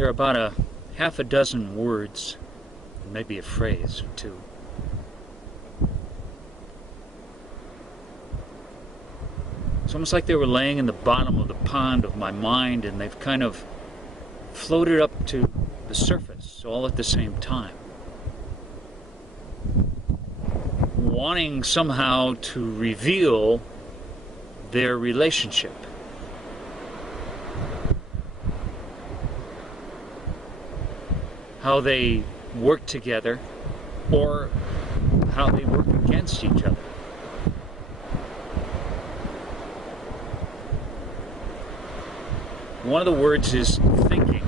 There are about a half a dozen words, maybe a phrase or two. It's almost like they were laying in the bottom of the pond of my mind, and they've kind of floated up to the surface all at the same time, wanting somehow to reveal their relationship. How they work together, or how they work against each other. One of the words is thinking.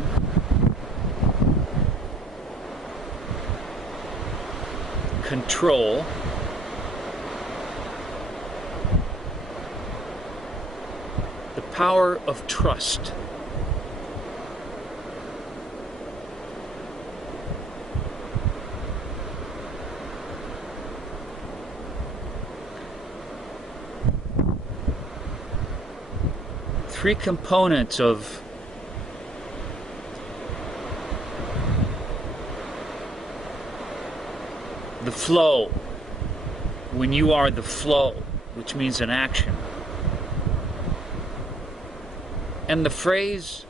Control. The power of trust. Three components of the flow, when you are the flow, which means an action. And the phrase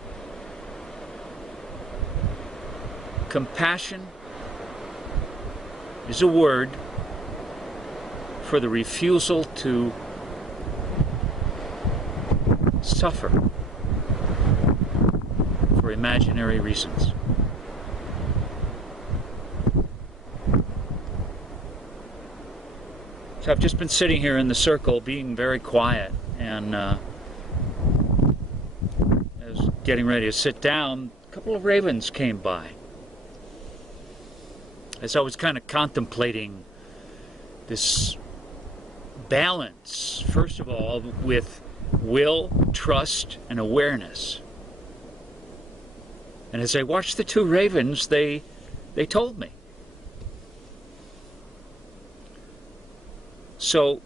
compassion is a word for the refusal to suffer for imaginary reasons. So I've just been sitting here in the circle being very quiet, and I was getting ready to sit down. A couple of ravens came by. As I was kind of contemplating this balance, first of all, with will, trust, and awareness. And as I watched the two ravens, they told me. So,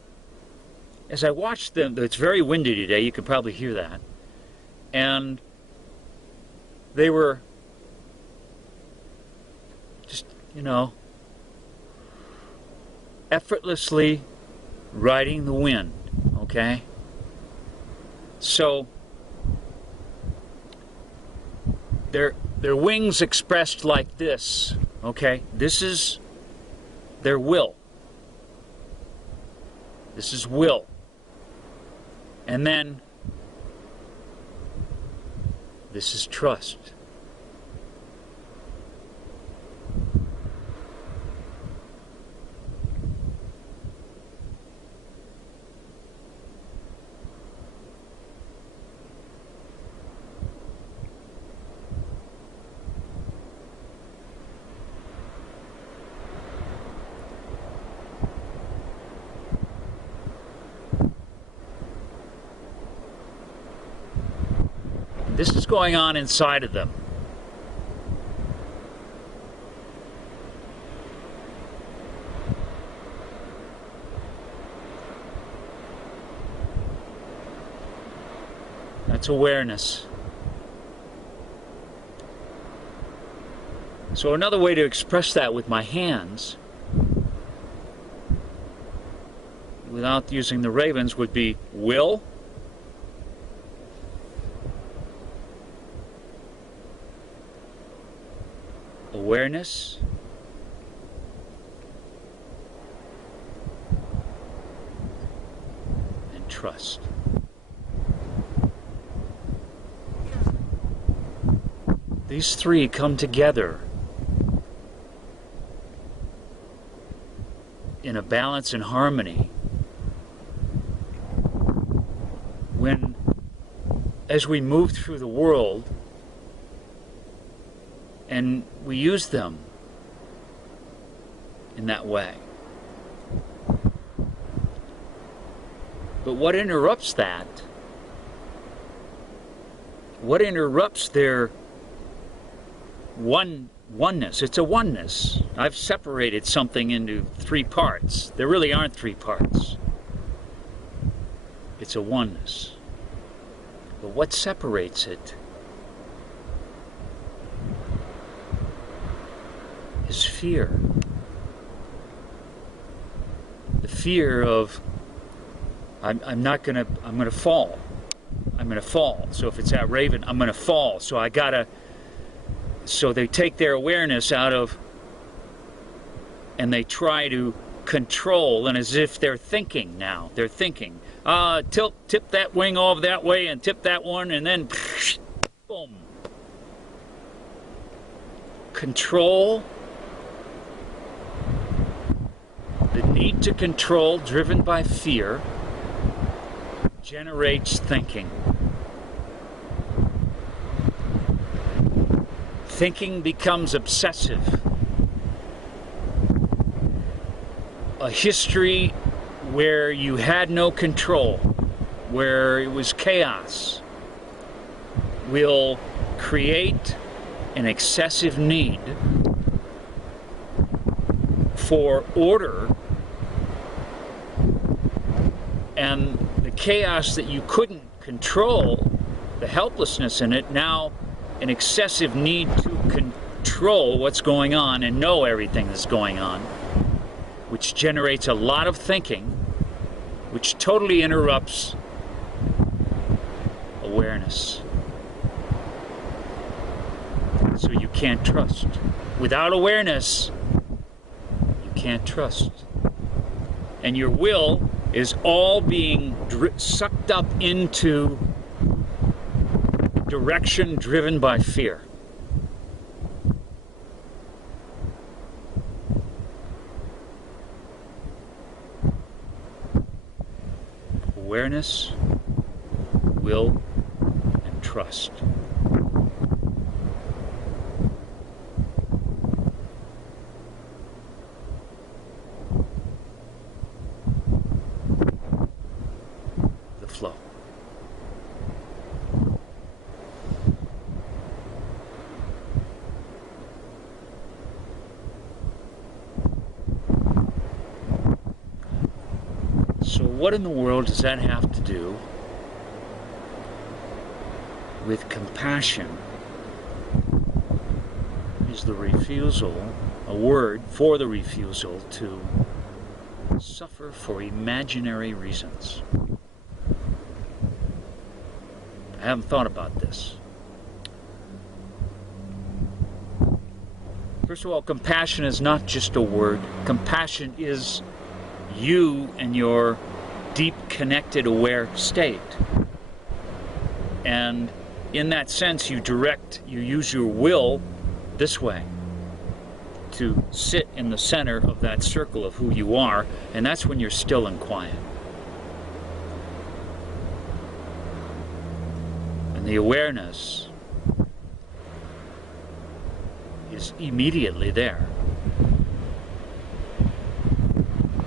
as I watched them, it's very windy today, you can probably hear that, and they were just, effortlessly riding the wind, okay? So, their wings expressed like this, okay? This is their will. This is will. And then, this is trust. This is going on inside of them. That's awareness. So another way to express that with my hands, without using the ravens, would be will, awareness, and trust. These three come together in a balance and harmony when, as we move through the world, and we use them in that way. But what interrupts that? What interrupts their oneness? It's a oneness. I've separated something into three parts. There really aren't three parts. It's a oneness. But what separates it fear. The fear of, I'm gonna fall. I'm gonna fall. So if it's that raven, I'm gonna fall. So they take their awareness out of, and they try to control, and as if they're thinking now. They're thinking, tip that wing over that way and tip that one, and then boom. Control. The need to control, driven by fear, generates thinking. Thinking becomes obsessive. A history where you had no control, where it was chaos, will create an excessive need for order, and the chaos that you couldn't control, the helplessness in it, now an excessive need to control what's going on and know everything that's going on, which generates a lot of thinking, which totally interrupts awareness. So you can't trust. Without awareness, you can't trust. And your will is all being sucked up into direction driven by fear. Awareness, will, and trust. The flow. So what in the world does that have to do with compassion? Is the refusal a word for the refusal to suffer for imaginary reasons? I haven't thought about this. First of all, compassion is not just a word. Compassion is you and your deep, connected, aware state. And in that sense, you use your will this way to sit in the center of that circle of who you are, and that's when you're still and quiet. And the awareness is immediately there.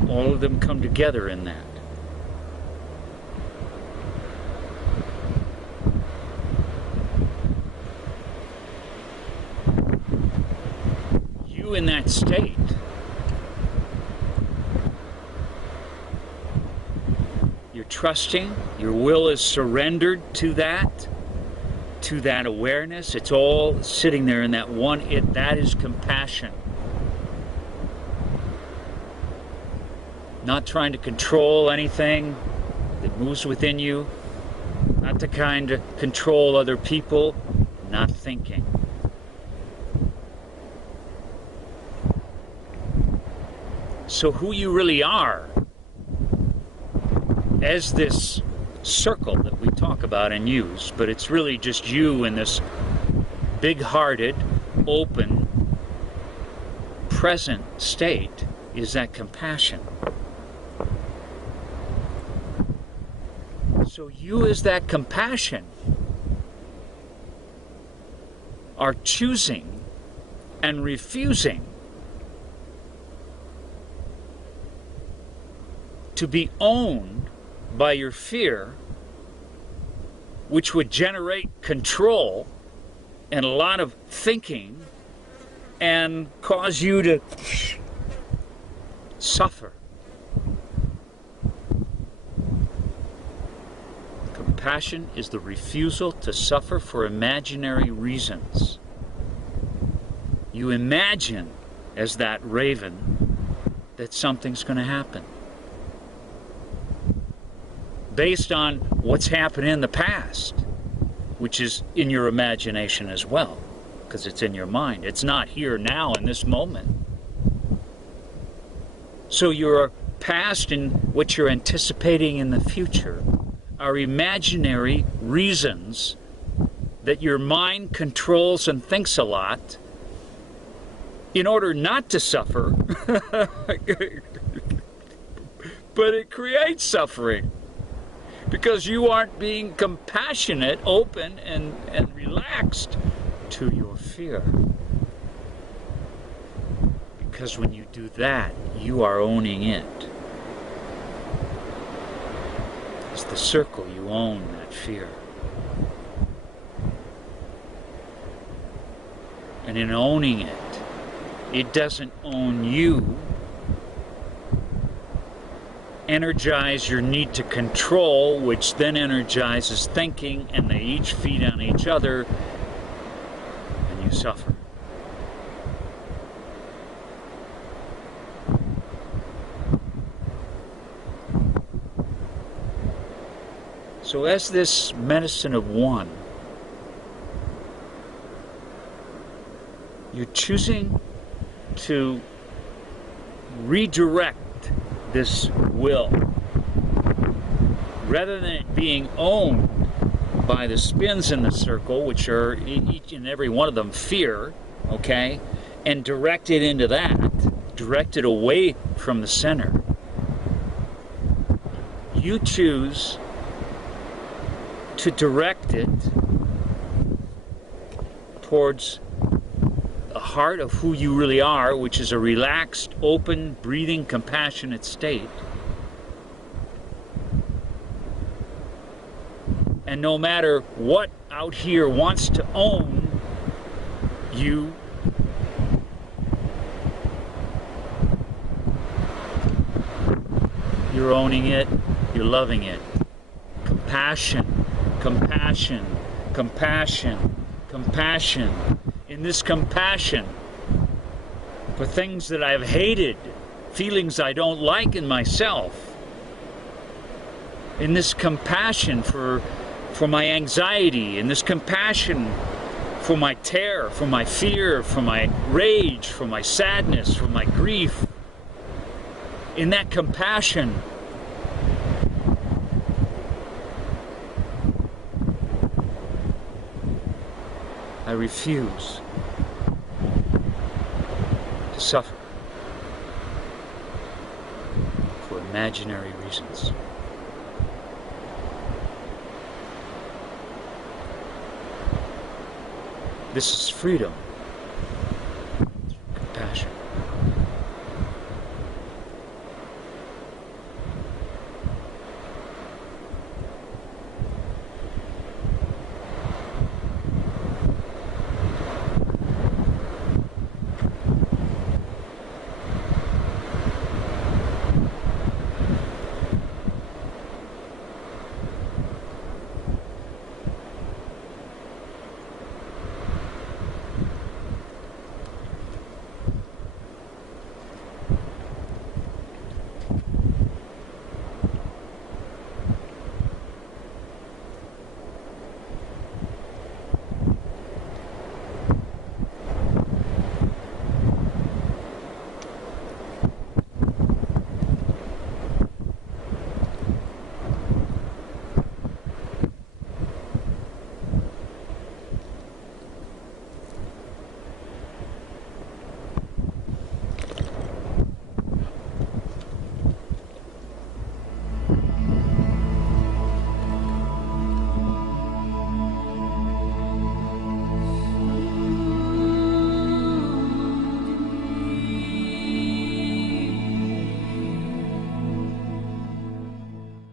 All of them come together in that. You in that state you're trusting, your will is surrendered to that awareness. It's all sitting there in that one that is compassion. Not trying to control anything that moves within you, not to kind of control other people, not thinking. So who you really are as this circle that we talk about and use, but it's really just you in this big-hearted, open, present state, is that compassion. So you as that compassion are choosing and refusing to be owned by your fear, which would generate control and a lot of thinking and cause you to suffer. Compassion is the refusal to suffer for imaginary reasons. You imagine as that raven that something's going to happen. Based on what's happened in the past, which is in your imagination as well, because it's in your mind. It's not here now in this moment. So your past and what you're anticipating in the future are imaginary reasons that your mind controls and thinks a lot in order not to suffer, but it creates suffering because you aren't being compassionate, open, and relaxed to your fear. Because when you do that, you are owning it. It's the circle, you own that fear. And in owning it, it doesn't own you. Energize your need to control, which then energizes thinking, and they each feed on each other, and you suffer. So as this medicine of one, you're choosing to redirect this will rather than it being owned by the spins in the circle, which are each and every one of them fear, okay, and direct it into that, direct it away from the center. You choose to direct it towards the heart of who you really are, which is a relaxed, open, breathing, compassionate state. And no matter what out here wants to own you, you're owning it, you're loving it. Compassion, compassion, compassion, compassion. In this compassion for things that I've hated, feelings I don't like in myself, in this compassion for my anxiety, in this compassion for my terror, for my fear, for my rage, for my sadness, for my grief, in that compassion, I refuse to suffer for imaginary reasons. This is freedom.